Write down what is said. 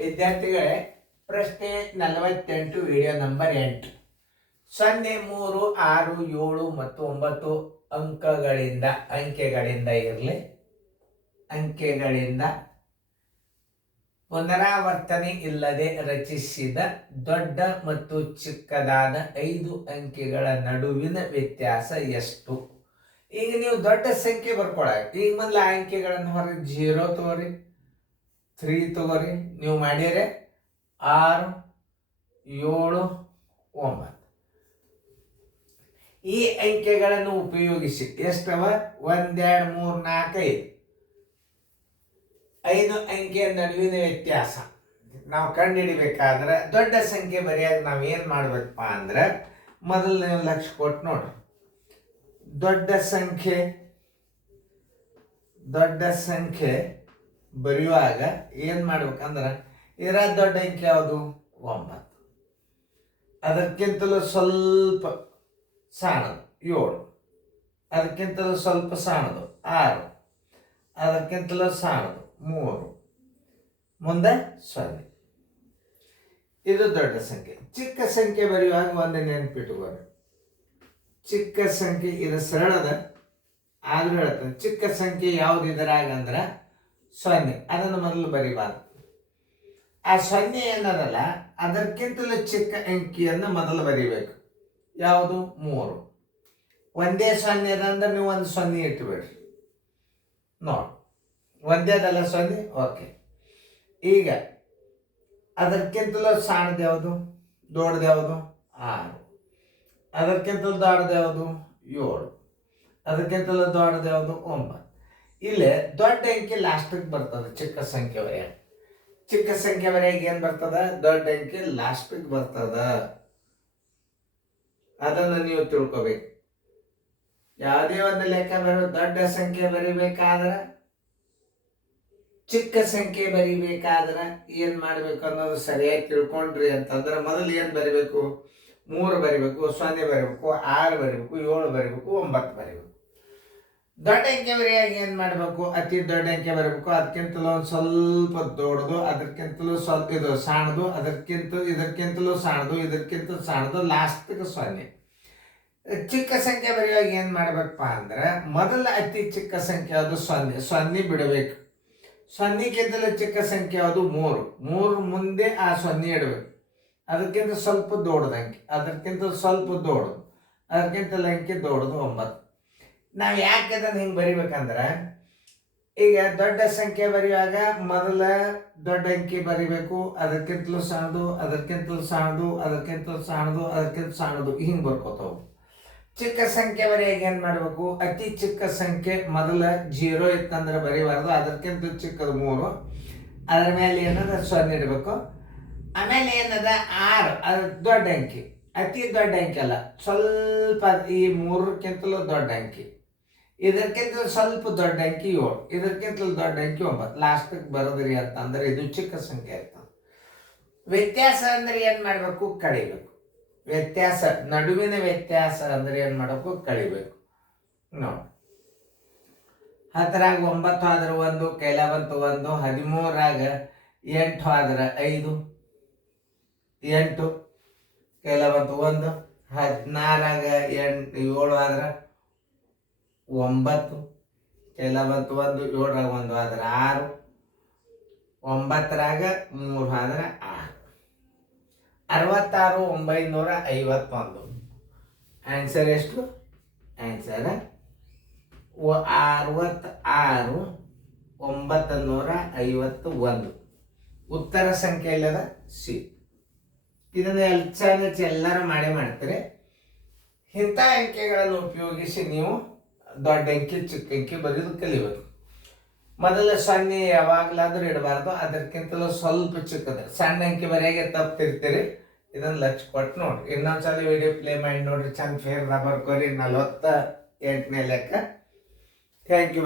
ವಿದ್ಯಾರ್ಥಿಗಳೇ, ಪ್ರಶ್ನೆ 48, video number 8. 0, 3, 6, 7 ಮತ್ತು 9 ಅಂಕೆಗಳಿಂದ ಇರಲಿ, ಅಂಕೆಗಳಿಂದ ಪುನರಾವರ್ತನೆ ಇಲ್ಲದೆ ರಚಿಸಿದ ದೊಡ್ಡ ಮತ್ತು ಚಿಕ್ಕದಾದ 5 ಅಂಕೆಗಳ ನಡುವಿನ ವ್ಯತ್ಯಾಸ ಎಷ್ಟು? ಈಗ ನೀವು ದೊಡ್ಡ ಸಂಖ್ಯೆ ಬರ್ಕೊಳ, ಈಗ ಮೊದಲು ಆ ಅಂಕೆಗಳನ್ನು ಹೊರಗೆ 0 ತಗೋರಿ, 3 ತಗೋರಿ. ನೀವು ಮಾಡಿದ್ರೆ 6, 7, 9 ಈ ಅಂಕೆಗಳನ್ನು ಉಪಯೋಗಿಸಿ ಎಷ್ಟವ? 1, 2, 3, 4, 5 ಅಂಕೆಯ ನಡುವಿನ ವ್ಯತ್ಯಾಸ ನಾವು ಕಂಡುಹಿಡಿಬೇಕಾದ್ರೆ ದೊಡ್ಡ ಸಂಖ್ಯೆ ಬರೆಯಾಗ ನಾವು ಏನು ಮಾಡ್ಬೇಕಪ್ಪ ಅಂದ್ರೆ, ಮೊದಲು ನೀವು ಲಕ್ಷ ಕೊಟ್ಟು ನೋಡ್ರಿ. ದೊಡ್ಡ ಸಂಖ್ಯೆ ಬರೆಯುವಾಗ ಏನು ಮಾಡ್ಬೇಕಂದ್ರೆ, ಇದರ ದೊಡ್ಡ ಅಂಕೆ ಯಾವುದು? 9. ಅದಕ್ಕಿಂತಲೂ ಸ್ವಲ್ಪ ಸಣ್ಣದು 7, ಅದಕ್ಕಿಂತಲೂ ಸ್ವಲ್ಪ ಸಣ್ಣದು 6, ಅದಕ್ಕಿಂತಲೂ ಸಣ್ಣದು 3, ಮುಂದೆ 0. ಇದು ದೊಡ್ಡ ಸಂಖ್ಯೆ. ಚಿಕ್ಕ ಸಂಖ್ಯೆ ಬರೆಯುವಾಗ ಒಂದು ನೆನಪಿಟ್ಟುಕೊಳ್ಳಿ. ಚಿಕ್ಕ ಸಂಖ್ಯೆ ಇದು ಸರಳದ ಆದ್ರೂ ಹೇಳ್ತದೆ. ಚಿಕ್ಕ ಸಂಖ್ಯೆ ಯಾವ್ದು ಇದರಾಗ ಅಂದ್ರೆ 0. ಅದನ್ನು ಮೊದಲು ಬರಿಬಾರ್ದು. ಆ 0 ಏನದಲ್ಲ, ಅದಕ್ಕಿಂತಲೂ ಚಿಕ್ಕ ಅಂಕಿಯನ್ನು ಮೊದಲು ಬರಿಬೇಕು. ಯಾವುದು? 3. ಒಂದೇ 0 ಅದಂದ್ರೆ ನೀವು ಒಂದು 0 ಇಟ್ಟುಬಿಡ್ರಿ. ನೋಡಿ, ಒಂದೇದಲ್ಲ 0. ಓಕೆ. ಈಗ ಅದಕ್ಕಿಂತಲೂ ಸಣ್ಣದು ಯಾವುದು? ದೊಡ್ಡದು ಯಾವುದು? 6. ಅದಕ್ಕಿಂತಲೂ ದೊಡ್ಡದು ಯಾವುದು? 7. ಅದಕ್ಕಿಂತಲೂ ದೊಡ್ಡದು ಯಾವುದು? 9. ಇಲ್ಲೇ ದೊಡ್ಡ ಅಂಕಿ ಲಾಸ್ಟಿಗೆ ಬರ್ತದೆ. ಚಿಕ್ಕ ಸಂಖ್ಯೆ ಬರೆಯಾಗ ಏನು ಬರ್ತದ? ದೊಡ್ಡ ಅಂಕಿ ಲಾಸ್ಟಿಗೆ ಬರ್ತದ. ಅದನ್ನು ನೀವು ತಿಳ್ಕೊಬೇಕು. ಯಾವುದೇ ಒಂದು ಲೆಕ್ಕ ದೊಡ್ಡ ಸಂಖ್ಯೆ ಬರಿಬೇಕಾದ್ರೆ, ಚಿಕ್ಕ ಸಂಖ್ಯೆ ಬರಿಬೇಕಾದ್ರೆ ಏನ್ ಮಾಡ್ಬೇಕು ಅನ್ನೋದು ಸರಿಯಾಗಿ ತಿಳ್ಕೊಂಡ್ರಿ ಅಂತಂದ್ರೆ, ಮೊದಲು ಏನ್ ಬರಿಬೇಕು? 3 ಬರಿಬೇಕು, 0 ಬರಿಬೇಕು, 6 ಬರಿಬೇಕು, 7 ಬರಿಬೇಕು, 9 ಬರಿಬೇಕು. ದೊಡ್ಡ ಅಂಕೆ ಬರೆಯಾಗ ಏನ್ ಮಾಡ್ಬೇಕು? ಅತಿ ದೊಡ್ಡ ಅಂಕೆ ಬರಬೇಕು. ಅದಕ್ಕಿಂತಲೂ ಒಂದು ಸ್ವಲ್ಪ ದೊಡ್ಡದು, ಅದಕ್ಕಿಂತಲೂ ಸ್ವಲ್ಪ ಇದು ಸಣ್ಣದು, ಇದಕ್ಕಿಂತಲೂ ಸಣ್ಣದು, ಇದಕ್ಕಿಂತ ಸಣ್ಣದು, ಲಾಸ್ಟ್ಗೆ 0. ಚಿಕ್ಕ ಸಂಖ್ಯೆ ಬರೆಯುವಾಗ ಏನ್ ಮಾಡ್ಬೇಕಪ್ಪ ಅಂದ್ರೆ, ಮೊದಲ ಅತಿ ಚಿಕ್ಕ ಸಂಖ್ಯೆ ಯಾವುದು? 0 ಬಿಡಬೇಕು. 0ಕ್ಕಿಂತಲೂ ಚಿಕ್ಕ ಸಂಖ್ಯೆ ಯಾವುದು? 3 ಮುಂದೆ ಆ 0 ಇಡಬೇಕು. ಅದಕ್ಕಿಂತ ಸ್ವಲ್ಪ ದೊಡ್ಡದ ಅಂಕಿ, ಅದಕ್ಕಿಂತ ಸ್ವಲ್ಪ ದೊಡ್ಡದು, ಅದಕ್ಕಿಂತಲೂ ಅಂಕಿ ದೊಡ್ಡದು 9. ನಾವು ಯಾಕೆ ಅದನ್ನು ಹಿಂಗೆ ಬರಿಬೇಕಂದ್ರೆ, ಈಗ ದೊಡ್ಡ ಸಂಖ್ಯೆ ಬರೆಯುವಾಗ ಮೊದಲ ದೊಡ್ಡ ಅಂಕಿ ಬರಿಬೇಕು, ಅದಕ್ಕಿಂತಲೂ ಸಣ್ಣದು, ಅದಕ್ಕಿಂತಲೂ ಸಣ್ಣದು, ಅದಕ್ಕಿಂತಲೂ ಸಣ್ಣದು, ಅದಕ್ಕಿಂತ ಸಣ್ಣದು, ಹಿಂಗೆ ಬರ್ಕೋತಾವು. ಚಿಕ್ಕ ಸಂಖ್ಯೆ ಬರೆಯಾಗ ಏನು ಮಾಡಬೇಕು? ಅತಿ ಚಿಕ್ಕ ಸಂಖ್ಯೆ ಮೊದಲ 0 ಇತ್ತಂದ್ರೆ ಬರೀಬಾರ್ದು, ಅದಕ್ಕಿಂತ ಚಿಕ್ಕದು 3, ಅದ್ರ ಮೇಲೆ ಏನದ 0 ಇಡಬೇಕು. ಆಮೇಲೆ ಏನದ 6, ಅದು ದೊಡ್ಡ ಅಂಕಿ, ಅತಿ ದೊಡ್ಡ ಅಂಕಿ ಅಲ್ಲ, ಸ್ವಲ್ಪ ಈ 3ಕ್ಕಿಂತಲೂ ದೊಡ್ಡ ಅಂಕಿ, ಇದಕ್ಕಿಂತ ಸ್ವಲ್ಪ ದೊಡ್ಡ ಅಂಕಿ 7, ಇದಕ್ಕಿಂತಲೂ ದೊಡ್ಡ ಅಂಕಿ 9, ಲಾಸ್ಟಿಗೆ ಬರೋದ್ರಿ ಅಂತಂದ್ರೆ ಇದು ಚಿಕ್ಕ ಸಂಖ್ಯೆ ಇರ್ತದೆ. ವ್ಯತ್ಯಾಸ ಅಂದ್ರೆ ಏನು ಮಾಡಬೇಕು? ಕಳಿಬೇಕು. ವ್ಯತ್ಯಾಸ, ನಡುವಿನ ವ್ಯತ್ಯಾಸ ಅಂದ್ರೆ ಏನು ಮಾಡಬೇಕು? ಕಳಿಬೇಕು. ನೋಡಿ, 10ರಾಗ 9 ಆದ್ರೆ 1, ಕೈಲ ಬಂತು 1. 13ರಾಗ 8 ಆದ್ರೆ 5, 8 ಕೈಲ ಬಂತು 1. 16ರಾಗ 7 ಆದ್ರೆ 9, ಕೈಲ ಬಂತು 1. 7ರಾಗ 1 ಆದ್ರೆ 6, 9ರಾಗ 3 ಆದ್ರೆ 6. 66,951. ಆನ್ಸರ್ ಎಷ್ಟು? ಆನ್ಸರ್ 66,951. ಉತ್ತರ ಸಂಖ್ಯೆ ಇಲ್ಲದ ಸಿ. ಇದನ್ನು ಎಲ್ಲರೂ ಮಾಡ್ತಾರೆ. ಇಂಥ ಅಂಕೆಗಳನ್ನು ಉಪಯೋಗಿಸಿ ನೀವು ದೊಡ್ಡ ಅಂಕಿ ಚಿಕ್ಕ ಅಂಕಿ ಬರೆಯೋದು ಕಲಿಬೇಕು. ಮೊದಲ 0 ಯಾವಾಗಲಾದ್ರೂ ಇಡಬಾರ್ದು, ಅದಕ್ಕಿಂತಲೂ ಸ್ವಲ್ಪ ಚಿಕ್ಕದ ಸಣ್ಣ ಅಂಕಿ ಬರೆಯಾಗೆ ತಪ್ಪಿರ್ತೀರಿ. ಇದನ್ನು ಲಕ್ಷ ಕೊಟ್ಟು ನೋಡ್ರಿ. ಇನ್ನೊಂದ್ಸಲ ವಿಡಿಯೋ ಪ್ಲೇ ಮಾಡಿ ನೋಡ್ರಿ, ಚಂದ ಫೇರ್ ಬರ್ಕೋರಿ. 48ನೇ ಲೆಕ್ಕ. Thank you.